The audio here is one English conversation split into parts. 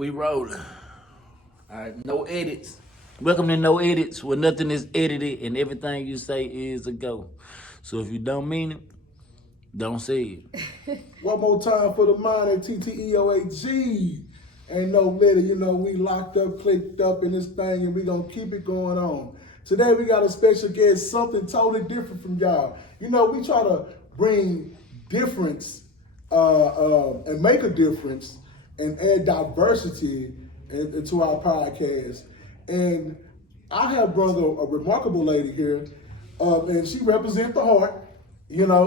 We rolling. All right, no edits. Welcome to No Edits, where nothing is edited and everything you say is a go. So if you don't mean it, don't say it. One more time for the mind at TTEOAG. Ain't no letter, we locked up, clicked up in this thing, and we gonna keep it going on. Today we got a special guest, something totally different from y'all. We try to bring difference and make a difference and add diversity into our podcast. And I have brought a remarkable lady here, and she represents the Hart,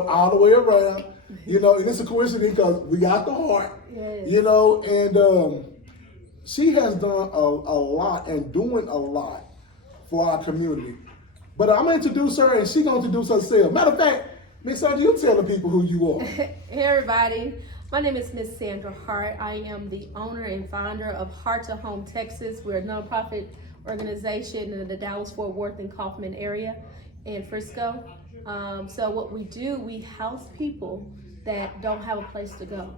all the way around. And it's a coincidence because we got the Hart, yes. And she has done a lot and doing a lot for our community. But I'm going to introduce her and she's going to introduce herself. Matter of fact, Miss Sandra, you tell the people who you are. Hey everybody, my name is Miss Sandra Hart. I am the owner and founder of Hart to Home Texas. We're a nonprofit organization in the Dallas-Fort Worth and Kaufman area in Frisco. So what we do, we house people that don't have a place to go.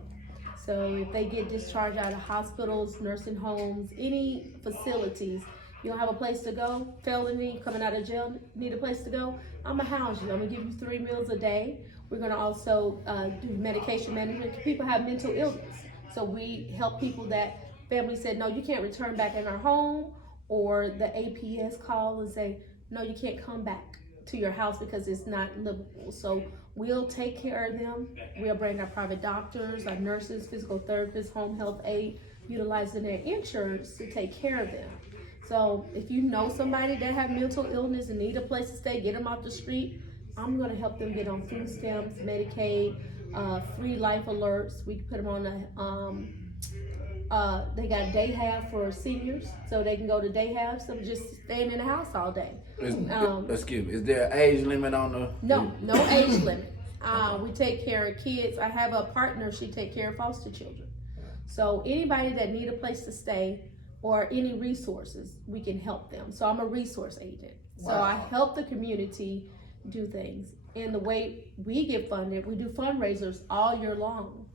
So if they get discharged out of hospitals, nursing homes, any facilities, you don't have a place to go, felony, coming out of jail, need a place to go, I'm gonna house you. I'm gonna give you 3 meals a day. We're gonna also do medication management. People have mental illness. So we help people that family said, no, you can't return back in our home, or the APS call and say, no, you can't come back to your house because it's not livable. So we'll take care of them. We'll bring our private doctors, our nurses, physical therapists, home health aid, utilizing their insurance to take care of them. So if you know somebody that have mental illness and need a place to stay, get them off the street. I'm gonna help them get on food stamps, Medicaid, free life alerts. We can put them on they got day half for seniors, so they can go to day half, so just staying in the house all day. Excuse me, is there an age limit on the? No age limit. We take care of kids. I have a partner, she take care of foster children. So anybody that need a place to stay or any resources, we can help them. So I'm a resource agent. Wow. So I help the community do things. And the way we get funded, we do fundraisers all year long.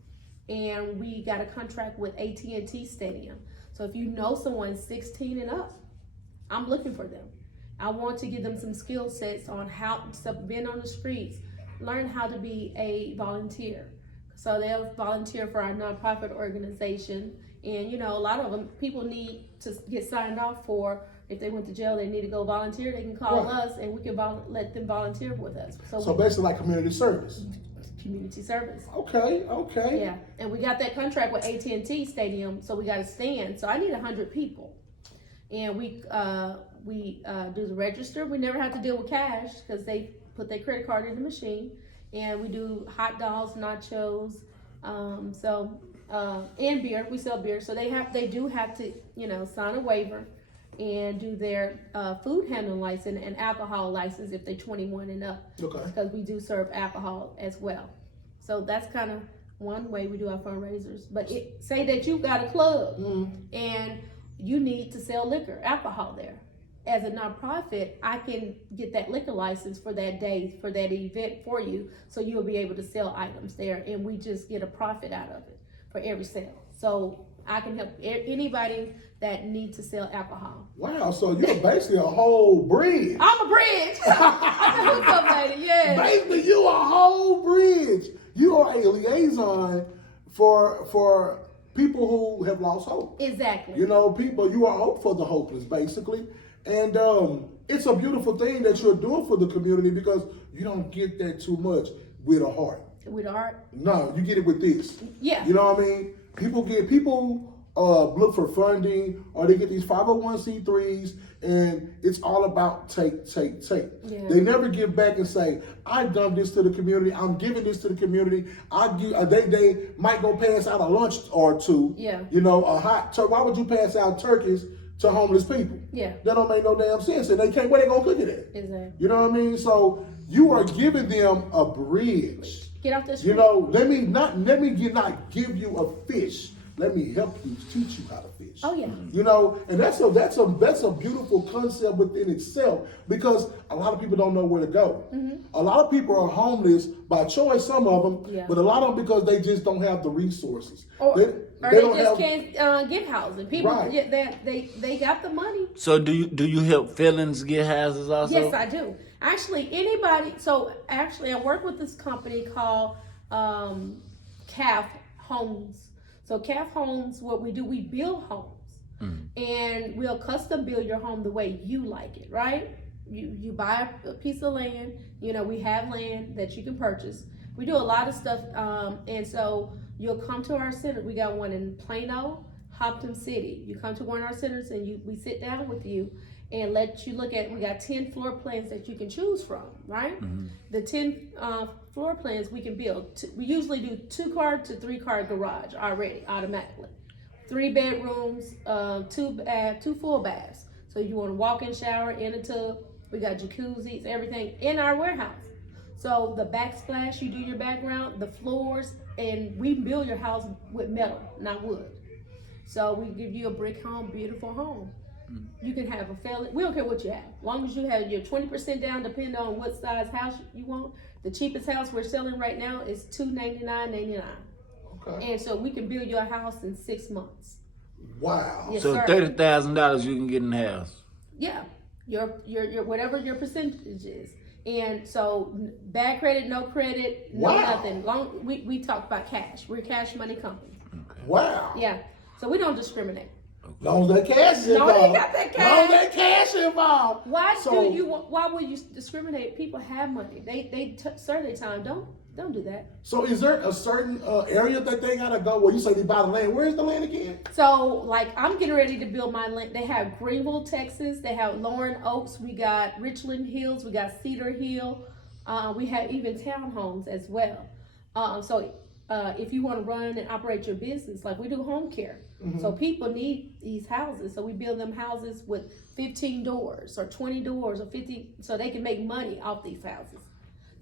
And we got a contract with AT&T Stadium. So if you know someone 16 and up, I'm looking for them. I want to give them some skill sets on how to been on the streets, learn how to be a volunteer. So they'll volunteer for our nonprofit organization. And a lot of them, people need to get signed off for, if they went to jail, they need to go volunteer, they can call us and we can let them volunteer with us. So basically like community service. Community service. Okay. Yeah, and we got that contract with AT&T Stadium, so we got a stand. So I need 100 people. And we do the register. We never have to deal with cash because they put their credit card in the machine. And we do hot dogs, nachos, and beer. We sell beer, so they do have to sign a waiver and do their food handling license and alcohol license if they're 21 and up. Okay. Because we do serve alcohol as well. So that's kind of one way we do our fundraisers. But say that you got a club and you need to sell liquor, alcohol there. As a nonprofit, I can get that liquor license for that day, for that event for you, so you'll be able to sell items there, and we just get a profit out of it for every sale. So I can help anybody that needs to sell alcohol. Wow, so you're basically a whole bridge. I'm a bridge. I'm a hookup lady, yes. Basically, you are a whole bridge. You are a liaison for people who have lost hope. Exactly. You are hope for the hopeless, basically. And it's a beautiful thing that you're doing for the community because you don't get that too much with a Hart. With a Hart? No, you get it with this. Yeah. You know what I mean? People look for funding, or they get these 501c3s, and it's all about take. Yeah. They never give back and say, I've done this to the community, I'm giving this to the community. They might go pass out a lunch or two. Yeah. Why would you pass out turkeys to homeless people? Yeah. That don't make no damn sense, and they can't, where they gonna cook it at? Exactly. You know what I mean? So you are giving them a bridge. Get off the street. Let me not give you a fish. Let me help you, teach you how to fish. Oh yeah. And that's a beautiful concept within itself, because a lot of people don't know where to go. Mm-hmm. A lot of people are homeless by choice, some of them, but a lot of them because they just don't have the resources. Or They they don't just have- can't get housing. People, Right. yeah, they got the money. So do you help felons get houses also? Yes, I do. Actually, anybody. So actually, I work with this company called CAF Homes. So CAF Homes, what we do, we build homes, and we'll custom build your home the way you like it. Right? You buy a piece of land. You know, we have land that you can purchase. We do a lot of stuff, and so you'll come to our center. We got one in Plano, Hopton City. You come to one of our centers, and we sit down with you and let you look at. We got 10 floor plans that you can choose from. Right? The 10 floor plans we can build. We usually do 2-car to 3-car garage already automatically. 3 bedrooms, 2 full baths. So you want a walk-in shower, in a tub. We got jacuzzis, everything in our warehouse. So the backsplash, you do your background, the floors, and we build your house with metal, not wood. So we give you a brick home, beautiful home. You can have a felon. We don't care what you have. As long as you have your 20% down, depending on what size house you want. The cheapest house we're selling right now is $299.99. Okay. And so we can build your house in 6 months. Wow. Yes, So sir. $30,000 you can get in the house. Yeah, your whatever your percentage is. And so bad credit, no credit, no Wow. nothing. We talk about cash. We're a cash money company. Wow. Yeah. So we don't discriminate. As long as that cash is No, involved. they got that As long as cash. that cash involved. Why So- why would you discriminate? People have money. They serve their time. Don't do that. So is there a certain area that they gotta go where you say they buy the land? Where's the land again? So, like, I'm getting ready to build my land. They have Greenville, Texas. They have Lauren Oaks. We got Richland Hills. We got Cedar Hill. We have even townhomes as well. So if you want to run and operate your business, like we do home care. So people need these houses. So we build them houses with 15 doors or 20 doors or 50, so they can make money off these houses.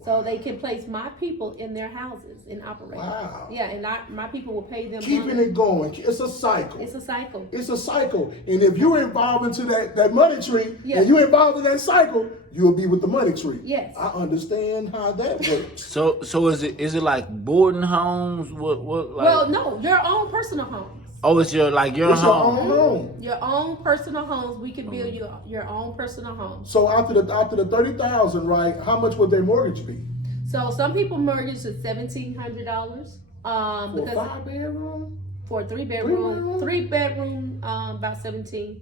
So they can place my people in their houses and operate. Wow. Yeah, and my people will pay them Keeping money. it going. It's a cycle. It's a cycle. It's a cycle. And if you're involved into that money tree, Yeah. and you're involved in that cycle, you'll be with the money tree. Yes. I understand how that works. So is it like boarding homes? What like? Well, no, your own personal homes. Oh, it's your It's your home. own home. Your own personal homes. We can build your own personal homes. So after the 30,000, right? How much would their mortgage be? So some people mortgage is $1,700. For a Because 5-bedroom? for a 3-bedroom? 3-bedroom, about 17.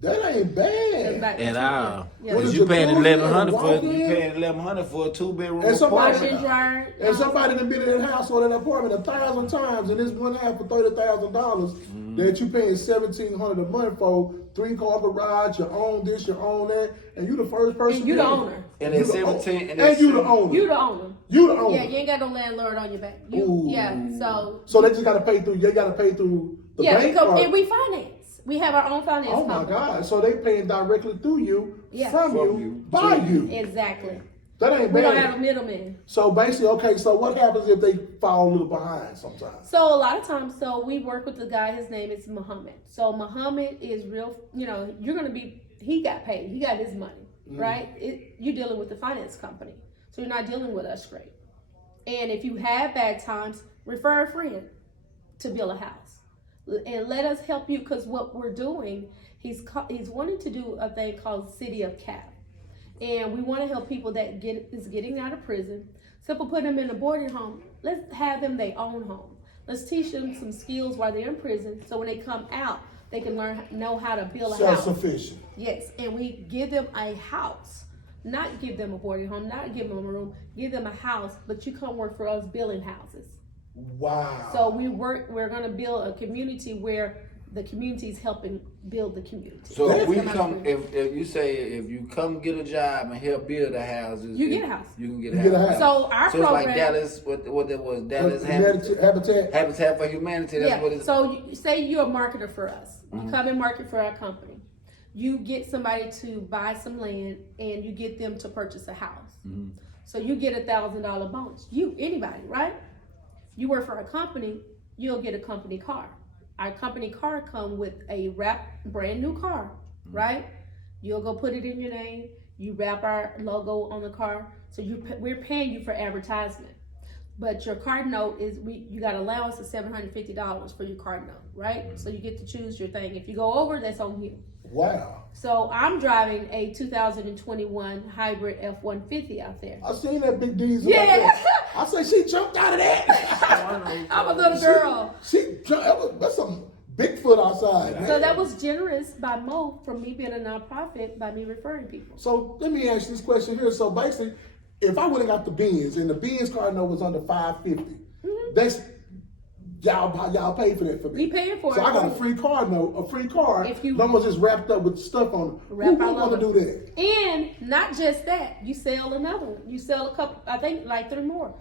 That ain't bad. About At all. Yeah. What Cause is you it, paying clothing and 1,100 for walk-in? you paying 1,100 for a 2-bedroom And somebody- Washer apartment. and dryer. And somebody done been in that house or that apartment 1,000 times, and this one house for $30,000 that you paying $1,700 a month for, 3-car garage, you own this, you own that, and you the first person. And you the in it. owner. And You it's the 17 and you the owner. You the owner. You the owner. Yeah, you ain't got no landlord on your back. Ooh. Yeah, so So they just gotta pay through. They gotta pay through the yeah, bank. because, or- and we finance. We have our own finance oh my company. God! So they paying directly through you, Yeah. from you, by you. Exactly. That ain't We bad. don't have a middleman. So basically, okay. So what happens if they fall a little behind sometimes? So a lot of times, so we work with the guy, his name is Muhammad. So Muhammad is real, you're going to be, he got paid. He got his money, right? You're dealing with the finance company. So you're not dealing with us straight. And if you have bad times, refer a friend to build a house. And let us help you, because what we're doing, he's wanting to do a thing called City of Cap. And we want to help people that is getting out of prison. Simple, put them in a boarding home. Let's have them their own home. Let's teach them some skills while they're in prison, so when they come out, they can know how to build a house. Self-sufficient. Yes, and we give them a house, not give them a boarding home, not give them a room, give them a house. But you come work for us building houses. Wow. So we're going to build a community where the community is helping build the community. So if we That's come, the if you come get a job and help build the houses, You get a house. You can get You a get a house. house. So our So it's program, like Dallas, what that was, Dallas Habitat. Habitat for Humanity. That's what it's. So say you're a marketer for us. You come and market for our company. You get somebody to buy some land and you get them to purchase a house. So you get $1,000 bonus. Anybody, right? You work for a company, you'll get a company car. Our company car come with a brand new car, right? You'll go put it in your name. You wrap our logo on the car. So we're paying you for advertisement. But your card note is you got allowance of $750 for your card note, right? So you get to choose your thing. If you go over, that's on you. Wow. So I'm driving a 2021 hybrid F-150 out there. I seen that big diesel. Yeah. I say she jumped out of that. I'm a little girl. She jumped. That's some Bigfoot outside. Man. So that was generous by Mo from me being a nonprofit by me referring people. So let me ask this question here. So basically, if I would have got the Benz and the Benz card note was under $550, that's y'all paid for that for me. We paying for it. So I got a free card note, a free card. If you almost just wrapped up with stuff on it. Who want to do that? And not just that, you sell another one. You sell a couple, I think like 3 more.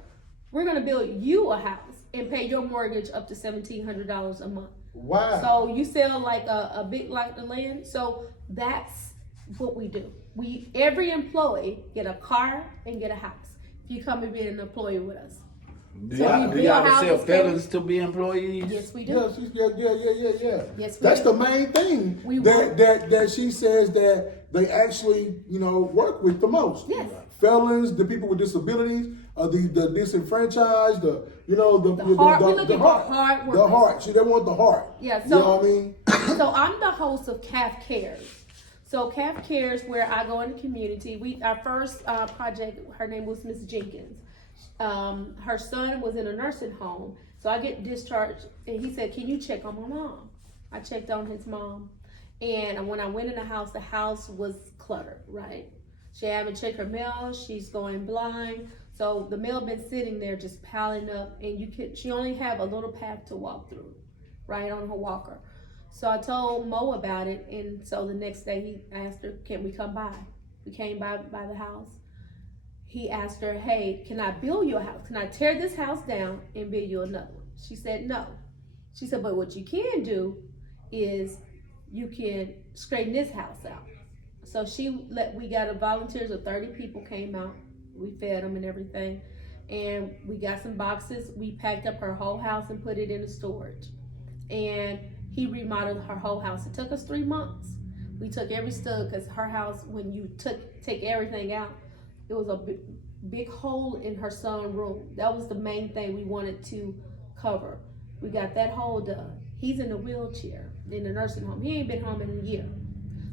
We're gonna build you a house and pay your mortgage up to $1,700 a month. Wow. So you sell like a big like the land. So that's what we do. Every employee get a car and get a house if you come and be an employee with us. Do y'all accept felons to be employees? Yes, we do. Yeah. Yes, we That's do. the main thing We that she says that they actually, work with the most. Yes. Felons, the people with disabilities, the disenfranchised, We looking for hard workers. The heart. See, they want the heart. Yeah, so, you know what I mean? So I'm the host of CAF Cares. So CAF Cares, where I go in the community. Our first project, her name was Miss Jenkins. Her son was in a nursing home, so I get discharged, and he said, "Can you check on my mom?" I checked on his mom, and when I went in the house was cluttered. Right, she haven't checked her mail. She's going blind, so the mail been sitting there just piling up, and she only have a little path to walk through, right on her walker. So I told Mo about it, and so the next day he asked her, "Can we come by?" We came by the house. He asked her, "Hey, can I build you a house? Can I tear this house down and build you another one?" She said, "No." She said, "But what you can do is you can straighten this house out." So we got volunteers of 30 people came out. We fed them and everything. And we got some boxes. We packed up her whole house and put it in a storage. And he remodeled her whole house. It took us 3 months. We took every stud, because her house, when you take everything out, it was a big hole in her son's room. That was the main thing we wanted to cover. We got that hole done. He's in a wheelchair in the nursing home. He ain't been home in a year.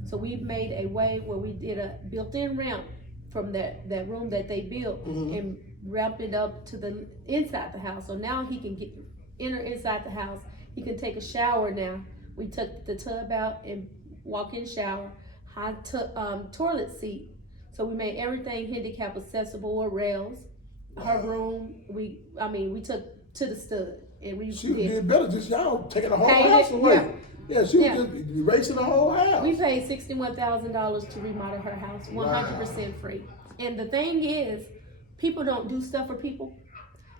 So we made a way where we did a built-in ramp from that room that they built, and wrapped it up to the inside the house. So now he can enter inside the house. He can take a shower now. We took the tub out and walk-in shower, hot toilet seat. So we made everything handicap accessible with rails. Her room, we took to the stud, and we did better. Just y'all taking the whole house away. Yeah, she was just erasing the whole house. We paid $61,000 to remodel her house, 100% free. And the thing is, people don't do stuff for people.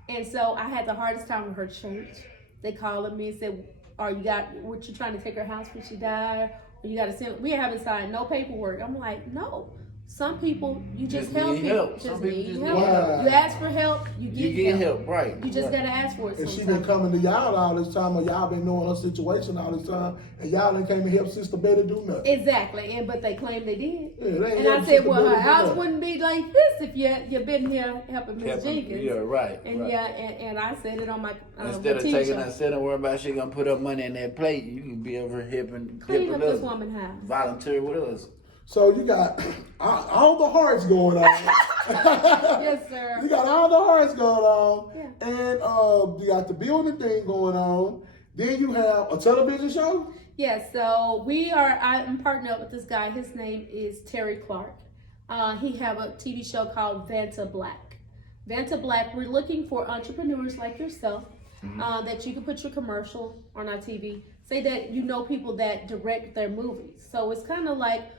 And so I had the hardest time with her church. They called me and said, what you trying to take her house when she died? Or you got to send, we haven't signed no paperwork. I'm like, no. Some people, you just help need people. help. Just Some need people help. just need help. You ask for help, you get help. Right. You just gotta ask for it And sometimes. she been coming to y'all all this time, or y'all been knowing her situation all this time, and y'all ain't came and helped Sister Betty do nothing. Exactly, but they claim they did. Yeah, they and I said, well, her house nothing. wouldn't be like this if you've been here helping Miss Jenkins. Yeah, right. And right. and I said it on my instead of taking her, instead of worrying about she gonna put up money in that plate, you can be over helping clean up this woman's house. Volunteer with us. So you got all the hearts going on. Yes, sir. You got all the hearts going on. Yeah. And you got the building thing going on. Then you have a television show. Yes, so I'm partnered up with this guy. His name is Terry Clark. He have a TV show called Vanta Black. Vanta Black, we're looking for entrepreneurs like yourself, that you can put your commercial on our TV. Say that you know people that direct their movies. So it's kind of like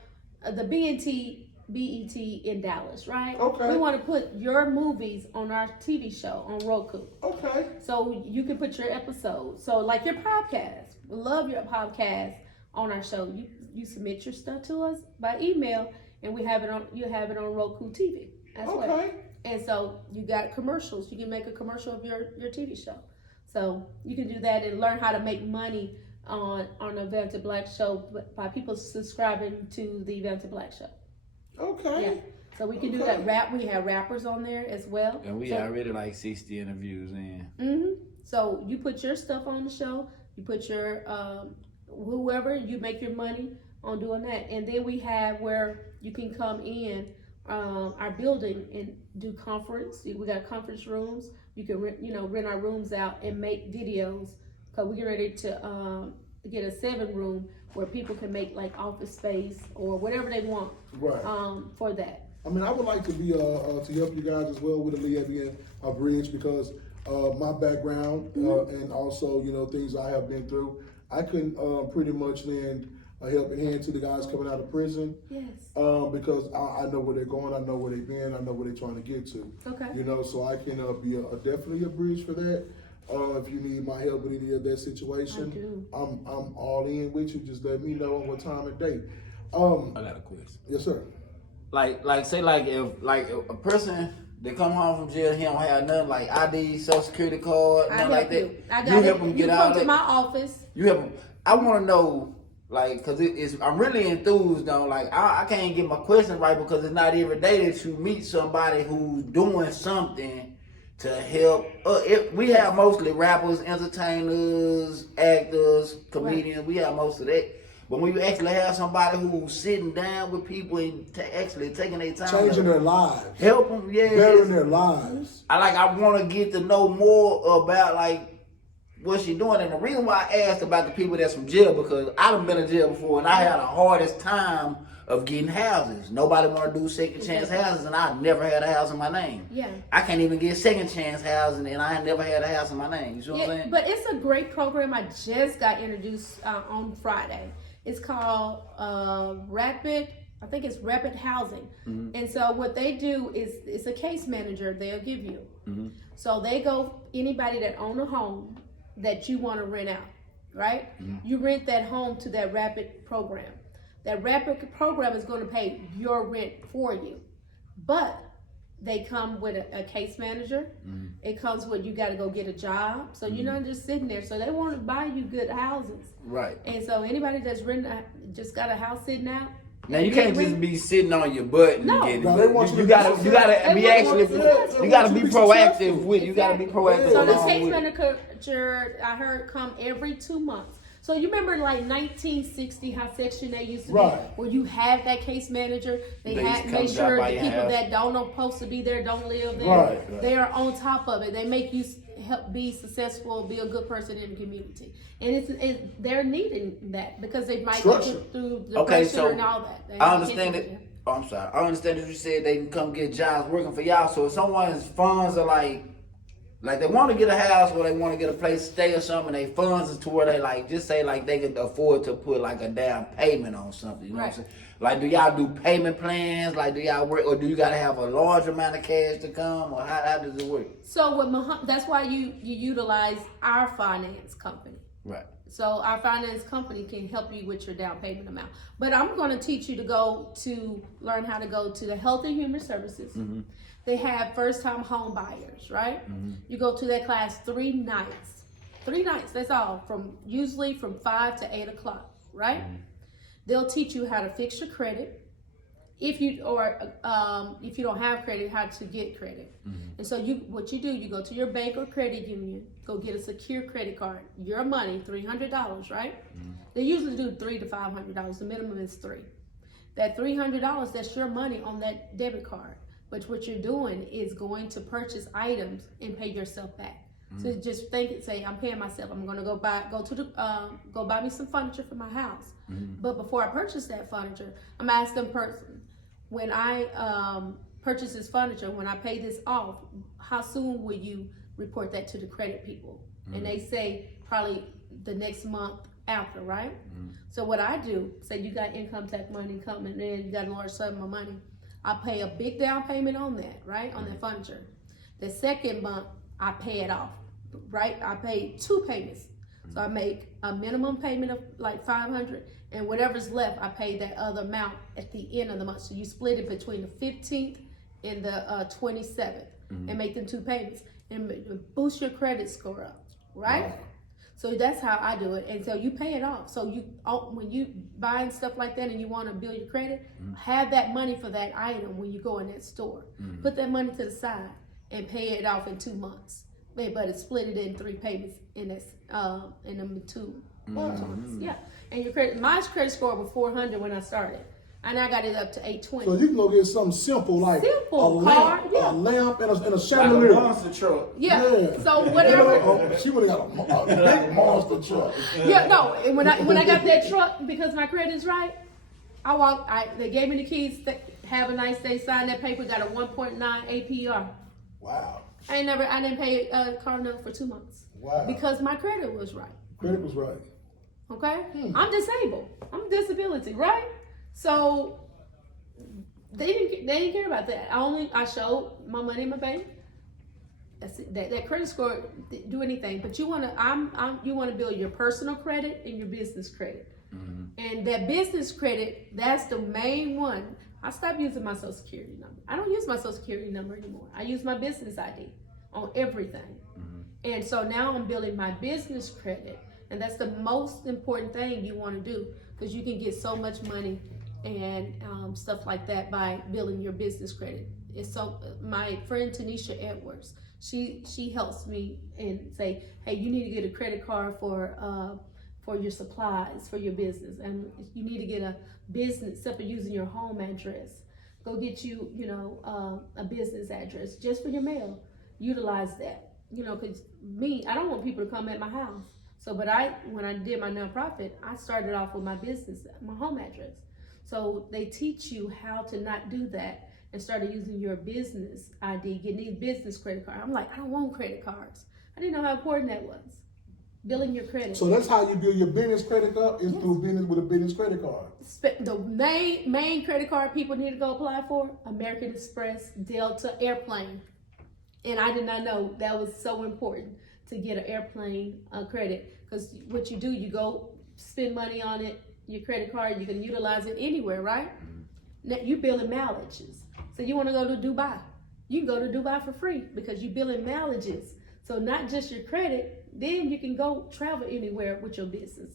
the BET in Dallas, right? Okay. We want to put your movies on our TV show on Roku. Okay. So you can put your episodes. So like your podcast, we love your podcast on our show. You submit your stuff to us by email, and you have it on Roku TV as well. And so you got commercials. You can make a commercial of your TV show. So you can do that and learn how to make money on the Vanta Black show by people subscribing to the Vanta Black show. Okay. Yeah. So we can do that rap. We have rappers on there as well. And we already like 60 interviews in. So you put your stuff on the show. You put your whoever, you make your money on doing that. And then we have where you can come in our building and do conference. We got conference rooms. You can rent our rooms out and make videos. Cause we get ready to get a 7-room where people can make like office space or whatever they want. Right. For that. I mean, I would like to be to help you guys as well with Aaliyah being a bridge because my background and also things I have been through. I couldn't pretty much lend a helping hand to the guys coming out of prison. Yes. Because I know where they're going, I know where they've been, I know where they're trying to get to. Okay. So I can be definitely a bridge for that. If you need my help with any of that situation, I do. I'm all in with you. Just let me know what time and date. I got a question. Yes, sir. Like say if a person that come home from jail, he don't have nothing like ID, Social Security card, nothing like that. You help him get out of it. You come to my office. You help him. I want to know, like, cause I'm really enthused though. Like I can't get my question right because it's not every day that you meet somebody who's doing something to help. We have mostly rappers, entertainers, actors, comedians. Right. We have most of that. But when you actually have somebody who's sitting down with people and actually taking their time, changing their lives, help them, bettering their lives. I want to get to know more about like what she doing. And the reason why I asked about the people that's from jail because I done been in jail before and I had the hardest time of getting houses. Nobody want to do second chance houses, and I never had a house in my name. Yeah, I can't even get second chance housing, and I never had a house in my name. You see what I'm saying? But it's a great program. I just got introduced on Friday. It's called Rapid Housing. And so what they do is it's a case manager they'll give you. So they go, anybody that own a home that you want to rent out, right? You rent that home to that Rapid program. That Rapid program is going to pay your rent for you. But they come with a case manager. It comes with you got to go get a job. So you're not just sitting there. So they want to buy you good houses. Right. And so anybody that's just got a house sitting out. Now you can't just be sitting on your butt and No. get it. No, they want You gotta be actually. You gotta be proactive with. You gotta be So proactive. the along case with it. manager, I heard, come every 2 months. So you remember like 1960 how Section 8 used to be, where you had that case manager. They had make sure the people that don't supposed to be there don't live there. Right. They are on top of it. They make you help be successful, be a good person in the community, and they're needing that because they might go through depression and all that. I understand it. Oh, I'm sorry. I understand that you said they can come get jobs working for y'all. So if someone's funds are like they want to get a house or they want to get a place to stay or something, and their funds is to where they like just say like they can afford to put like a down payment on something. You know what I'm saying? Like, do y'all do payment plans? Like, do y'all work, or do you gotta have a large amount of cash to come, or how does it work? So that's why you utilize our finance company. Right. So our finance company can help you with your down payment amount. But I'm going to teach you to learn how to go to the Health and Human Services. They have first-time home buyers, right? You go to that class 3 nights. 3 nights, that's all, usually from 5 to 8 o'clock, right? They'll teach you how to fix your credit. If you don't have credit, how to get credit. And so what you do, you go to your bank or credit union, go get a secure credit card. Your money, $300, right? They usually do $300 to $500. The minimum is $300. That $300, that's your money on that debit card. But what you're doing is going to purchase items and pay yourself back. So just say, I'm paying myself. I'm going to go buy me some furniture for my house. But before I purchase that furniture, I'm asking person, when I purchase this furniture, when I pay this off, how soon will you report that to the credit people? And they say probably the next month after, right? So what I do, say you got income tax money coming in, you got a large sum of money, I pay a big down payment on that, right? On that furniture. The second month, I pay it off, right? I pay 2 payments. So I make a minimum payment of like $500, and whatever's left, I pay that other amount at the end of the month. So you split it between the 15th and the 27th and make them 2 payments and boost your credit score up, right? So that's how I do it. And so you pay it off. So when you buying stuff like that and you want to build your credit, have that money for that item when you go in that store. Put that money to the side and pay it off in 2 months. But it's split it in 3 payments in them 2 months. Yeah. And my credit score was 400 when I started. And I got it up to 820. So you can go get something simple like a lamp, and a chandelier. Like a monster truck. Yeah. So whatever. She would have got a big monster truck. Yeah, no. And when I got that truck, because my credit's right, they gave me the keys. Have a nice day. Sign that paper. Got a 1.9 APR. Wow. I didn't pay a car note for 2 months. Wow. Because my credit was right. Credit was right. Okay. I'm disabled. I'm disability, right? So they didn't care about that. I showed my money in my bank. That's it. That credit score didn't do anything. But you want to build your personal credit and your business credit. And that business credit, that's the main one. I stopped using my social security number. I don't use my social security number anymore. I use my business ID on everything. And so now I'm building my business credit. And that's the most important thing you want to do, because you can get so much money and stuff like that by building your business credit. My friend Tanisha Edwards, she helps me and say, hey, you need to get a credit card for your supplies for your business, and you need to get a business, except for using your home address. Go get you, a business address just for your mail. Utilize that, because I don't want people to come at my house. So, but when I did my nonprofit, I started off with my business, my home address. So they teach you how to not do that and started using your business ID, getting these business credit cards. I'm like, I don't want credit cards. I didn't know how important that was. Building your credit. So that's how you build your business credit card, is through business with a business credit card. The main credit card people need to go apply for, American Express, Delta, airplane. And I did not know that was so important to get an airplane credit, because what you do, you go spend money on it, your credit card, you can utilize it anywhere, right? Now you billing mileages. So you want to go to Dubai, you can go to Dubai for free because you billing mileages. So not just your credit, then you can go travel anywhere with your business.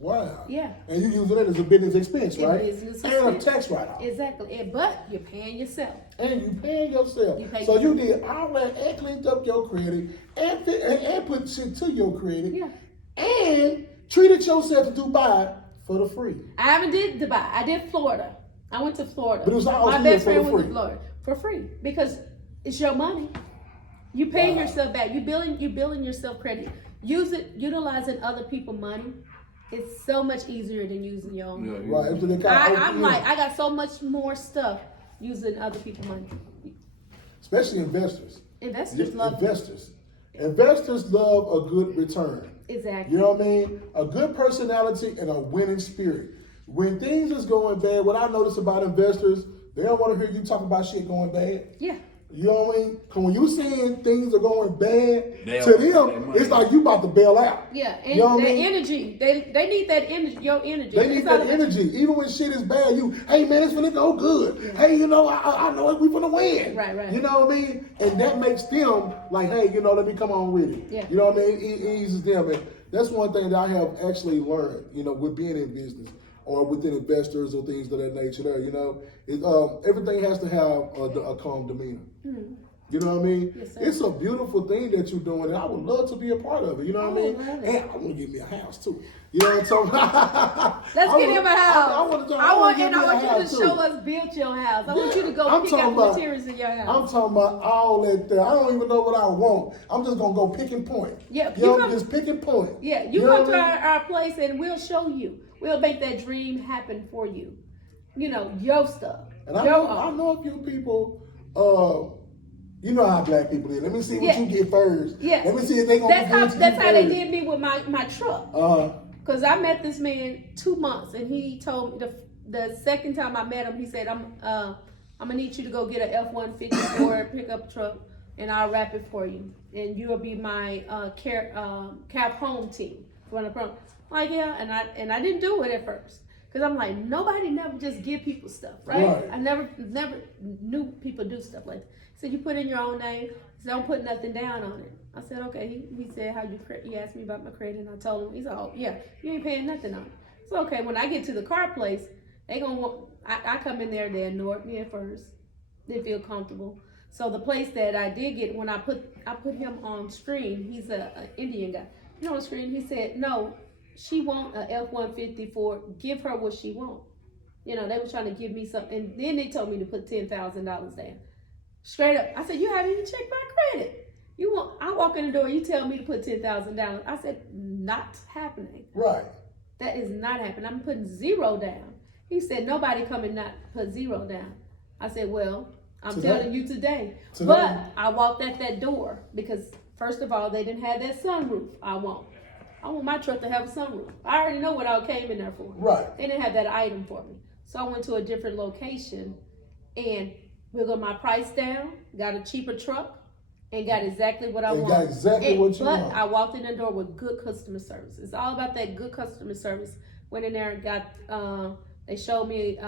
Wow. Yeah. And you use it as a business expense, right? Business and expense. a tax write-off. Exactly. But you're paying yourself. And you paying yourself. You did all that and cleaned up your credit and put shit to your credit. Yeah. And treated yourself to Dubai for the free. I haven't did Dubai. I did Florida. I went to Florida. But it was all my best friend for went free. to Florida for free because it's your money. You paying yourself back. You billing yourself credit. Utilizing other people's money. It's so much easier than using your own money. Right. I got so much more stuff using other people's money. Especially investors. Investors love investors. Investors love a good return. Exactly. You know what I mean? A good personality and a winning spirit. When things is going bad, what I notice about investors, they don't want to hear you talk about shit going bad. Yeah. You know what I mean? Because when you saying things are going bad, to them, it's like you about to bail out. Yeah, and you know what that I mean? energy, they need that energy, your energy. They need that energy. Even when shit is bad, hey man, it's gonna go good. Yeah. Hey, I know we gonna win. Right. You know what I mean? And that makes them like, hey, let me come on with it. Yeah. You know what I mean? It eases them. And that's one thing that I have actually learned, with being in business or within investors or things of that nature there, everything has to have a calm demeanor. Mm-hmm. You know what I mean? Yes, sir. It's a beautiful thing that you're doing, and I would love to be a part of it. You know what I mean? And I want to give me a house too. You know what I'm talking about? Let's get him a house. I want you to show us build your house. I want you to go pick out the materials in your house. I'm talking about all that there. I don't even know what I want. I'm just gonna go pick and point. Yeah, just pick and point. Yeah, you come to our place and we'll show you. We'll make that dream happen for you. Your stuff. And I know a few people. You know how black people is. Let me see what you get first. Yeah. Let me see if they gonna. That's how they did me with my truck. Because I met this man 2 months, and he told me the second time I met him, he said, "I'm gonna need you to go get an F-150 Ford pickup truck, and I'll wrap it for you, and you'll be my cab home team." Like, yeah, and I didn't do it at first. Because I'm like, nobody never just give people stuff, right? Right. I never knew people do stuff like that. He said, you put in your own name. He said, don't put nothing down on it. I said, okay. He said, he asked me about my credit, and I told him. He said, oh, yeah, you ain't paying nothing on it. So, okay, when I get to the car place, they gonna want, I come in there, they annoy me at first. They feel comfortable. So the place that I did get, when I put him on screen, he's an Indian guy. You know, on screen, he said, no, she want a F-150 Ford. Give her what she want. You know, they were trying to give me something. And then they told me to put $10,000 down. Straight up. I said, you haven't even checked my credit. I walk in the door, you tell me to put $10,000 down. I said, not happening. Right. That is not happening. I'm putting zero down. He said, nobody come and not put zero down. I said, well, I'm telling you today. But I walked at that door because, first of all, they didn't have that sunroof. I want my truck to have a sunroof. I already know what I came in there for. Right. They didn't have that item for me. So I went to a different location and wiggled my price down, got a cheaper truck, and got exactly what I wanted. Got exactly what you want. But I walked in the door with good customer service. It's all about that good customer service. Went in there and got, they showed me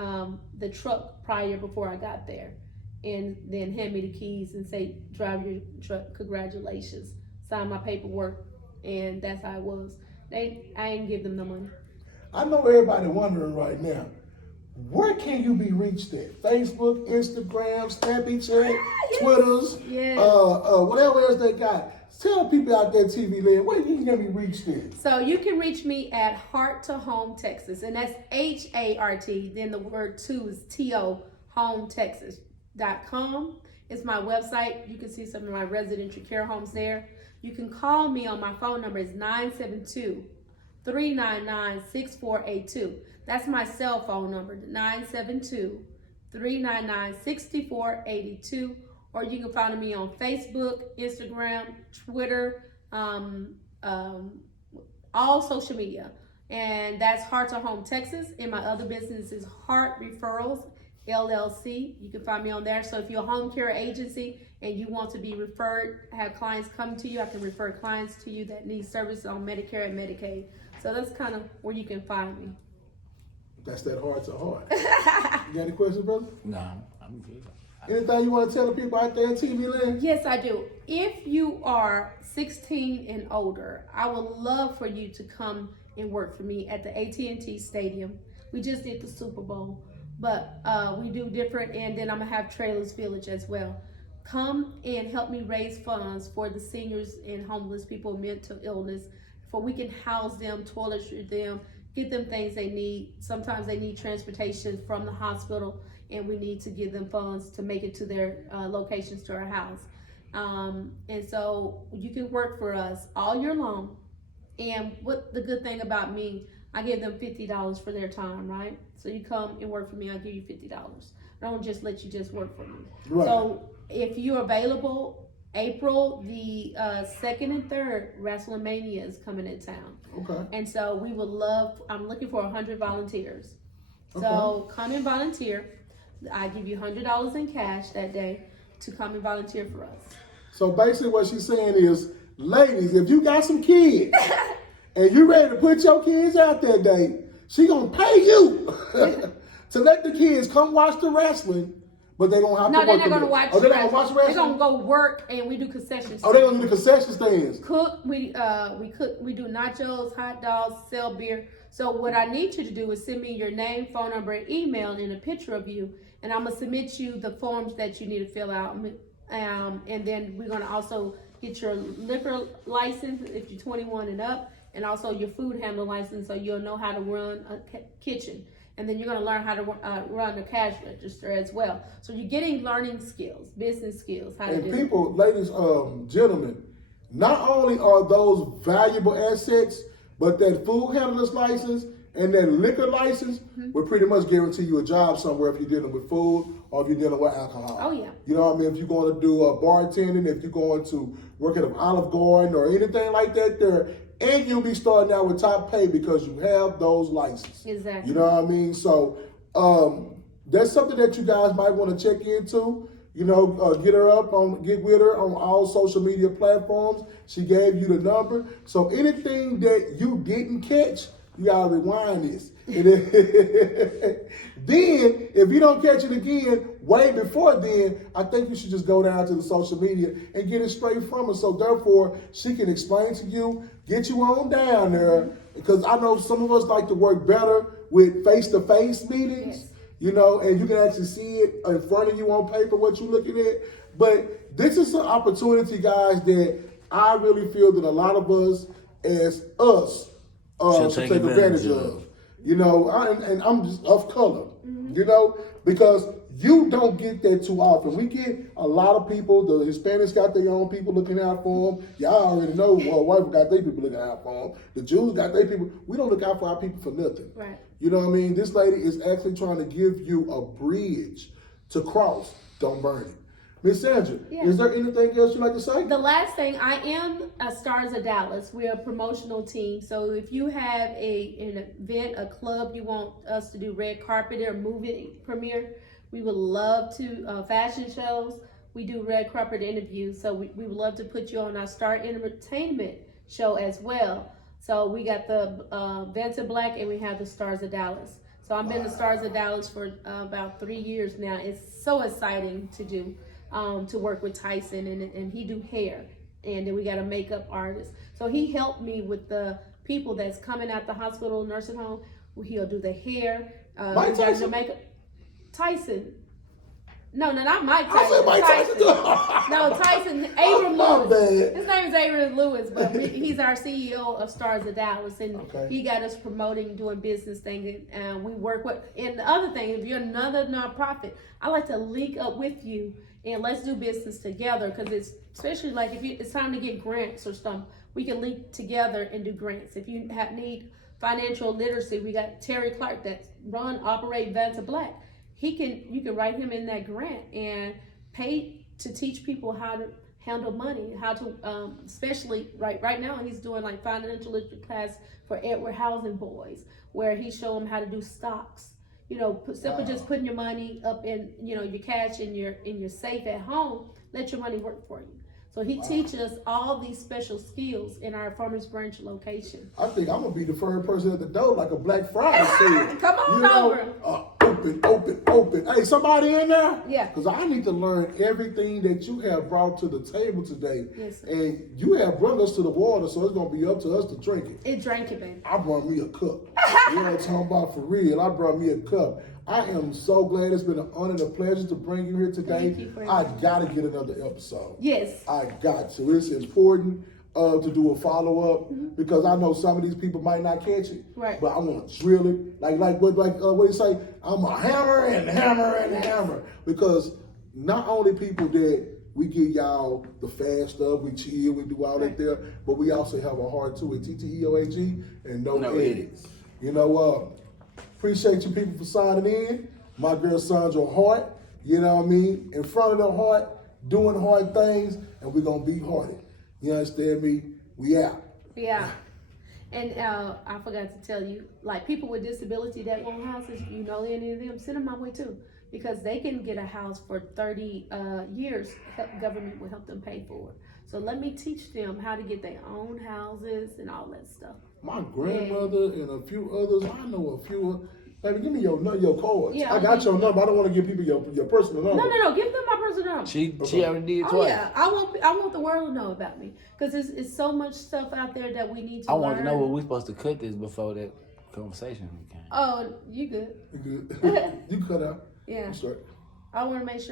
the truck before I got there. And then hand me the keys and say, drive your truck, congratulations. Sign my paperwork, and that's how it was. I ain't give them the money. I know everybody wondering right now, where can you be reached at? Facebook, Instagram, Snapchat, Twitters, whatever else they got. Tell people out there, TV land, where you can be reached at? So you can reach me at Hart to Home Texas, and that's HART. Then the word to is TO, HomeTexas.com. It's my website. You can see some of my residential care homes there. You can call me on my phone number. It's 972-399-6482. That's my cell phone number, 972-399-6482. Or you can find me on Facebook, Instagram, Twitter, all social media. And that's Hart to Home Texas. And my other business is Hart Referrals, LLC. You can find me on there. So if you're a home care agency and you want to be referred, have clients come to you, I can refer clients to you that need services on Medicare and Medicaid. So that's kind of where you can find me. That's that Heart to Heart. You got any questions, brother? No, I'm good. Anything you want to tell the people out there in TV land? Yes, I do. If you are 16 and older, I would love for you to come and work for me at the AT&T Stadium. We just did the Super Bowl, but we do different, and then I'm going to have Trailers Village as well. Come and help me raise funds for the seniors and homeless people with mental illness, for we can house them, toiletry them, get them things they need. Sometimes they need transportation from the hospital, and we need to give them funds to make it to their locations, to our house. And so you can work for us all year long. And what the good thing about me, I give them $50 for their time, right? So you come and work for me, I'll give you $50. I don't just let you just work for me. Right. So if you're available, April the 2nd and 3rd, WrestleMania is coming in town. Okay. And so we would love, I'm looking for 100 volunteers. So come and volunteer. I give you $100 in cash that day to come and volunteer for us. So basically what she's saying is, ladies, if you got some kids and you ready to put your kids out that day, she gonna pay you to let the kids come watch the wrestling, but they don't have to work. No, they're not gonna watch. Oh, they're not gonna watch wrestling? They're gonna go work, and we do concessions. Oh, they're gonna do the concession stands. Cook. We cook. We do nachos, hot dogs, sell beer. So what I need you to do is send me your name, phone number, and email, and a picture of you, and I'm gonna submit you the forms that you need to fill out. And then we're gonna also get your liquor license if you're 21 and up, and also your food handler license, so you'll know how to run a kitchen. And then you're gonna learn how to run the cash register as well. So you're getting learning skills, business skills, how to do. And people, ladies, gentlemen, not only are those valuable assets, but that food handler's license and that liquor license will pretty much guarantee you a job somewhere if you're dealing with food or if you're dealing with alcohol. Oh, yeah. You know what I mean? If you're going to do bartending, if you're going to work at an Olive Garden or anything like that there, and you'll be starting out with top pay because you have those licenses. Exactly. You know what I mean? So that's something that you guys might want to check into. You know, get with her on all social media platforms. She gave you the number. So anything that you didn't catch, you gotta rewind this. And then, if you don't catch it again, way before then, I think you should just go down to the social media and get it straight from her. So therefore, she can explain to you, get you on down there. Because I know some of us like to work better with face-to-face meetings. Yes. You know, and you can actually see it in front of you on paper, what you're looking at. But this is an opportunity, guys, that I really feel that a lot of us, as us, should take advantage of. You know, and I'm just of color, you know, because you don't get that too often. We get a lot of people, the Hispanics got their own people looking out for them. Y'all already know, white got their people looking out for them. The Jews got their people. We don't look out for our people for nothing. Right. You know what I mean? This lady is actually trying to give you a bridge to cross. Don't burn it. Miss Sandra, is there anything else you'd like to say? The last thing, I am a Stars of Dallas. We're a promotional team. So if you have an event, a club, you want us to do red carpet or movie premiere, we would love to, fashion shows, we do red carpet interviews. So we would love to put you on our Star Entertainment show as well. So we got the Vanta Black and we have the Stars of Dallas. So I've been the Stars of Dallas for about 3 years now. It's so exciting to do. To work with Tyson and he do hair, and then we got a makeup artist. So he helped me with the people that's coming out the hospital, nursing home. He'll do the hair. Mike Tyson? The makeup. Tyson. No, not Mike I Tyson. said Mike Tyson. No, Tyson. Abram My Lewis. bad. His name is Abram Lewis, but he's our CEO of Stars of Dallas, and Okay. he got us promoting, doing business things, and we work with. And the other thing, if you're another nonprofit, I like to link up with you and let's do business together, because it's especially like if it's time to get grants or stuff, we can link together and do grants. If you need financial literacy, we got Terry Clark that operate Vanta Black. You can write him in that grant and pay to teach people how to handle money, how to especially right now he's doing like financial literacy class for Edward Housing Boys, where he show them how to do stocks. You know, simply just putting your money up in, you know, your cash in your safe at home. Let your money work for you. So he teaches us all these special skills in our Farmers Branch location. I think I'm gonna be the first person at the door, like a Black Friday sale. Come on over. Open. Hey, somebody in there? Yeah. Because I need to learn everything that you have brought to the table today. Yes, sir. And you have brought us to the water, so it's gonna be up to us to drink it. It drank it, baby. I brought me a cup. You know what I'm talking about, for real. I brought me a cup. I am so glad. It's been an honor and a pleasure to bring you here today. Thank you for I having me. gotta get another episode. Yes. I got to. It's important to do a follow-up because I know some of these people might not catch it. Right. But I want to drill it. Like what do you say? I'm a hammer and hammer and hammer. Because not only people that we give y'all the fast stuff, we chill, we do all that there, but we also have a heart too at TTEOAG and no edits. You know, appreciate you people for signing in. My girl Sandra Hart, you know what I mean? In front of the heart, doing hard things, and we're gonna be hearted. You understand me? We out. Yeah. And I forgot to tell you, like people with disability that want houses, you know any of them, send them my way too. Because they can get a house for 30 years, government will help them pay for it. So let me teach them how to get their own houses and all that stuff. My grandmother and a few others, I know a few. Baby, give me your cards. Yeah, I got your number. I don't want to give people your personal number. No, give them my personal number. She already did Oh twice. yeah, I want the world to know about me, because it's so much stuff out there that we need to I learn. want to know what we supposed to cut this before that conversation came. Oh, you good? You good? You cut out. Yeah. I'm sorry. I want to make sure.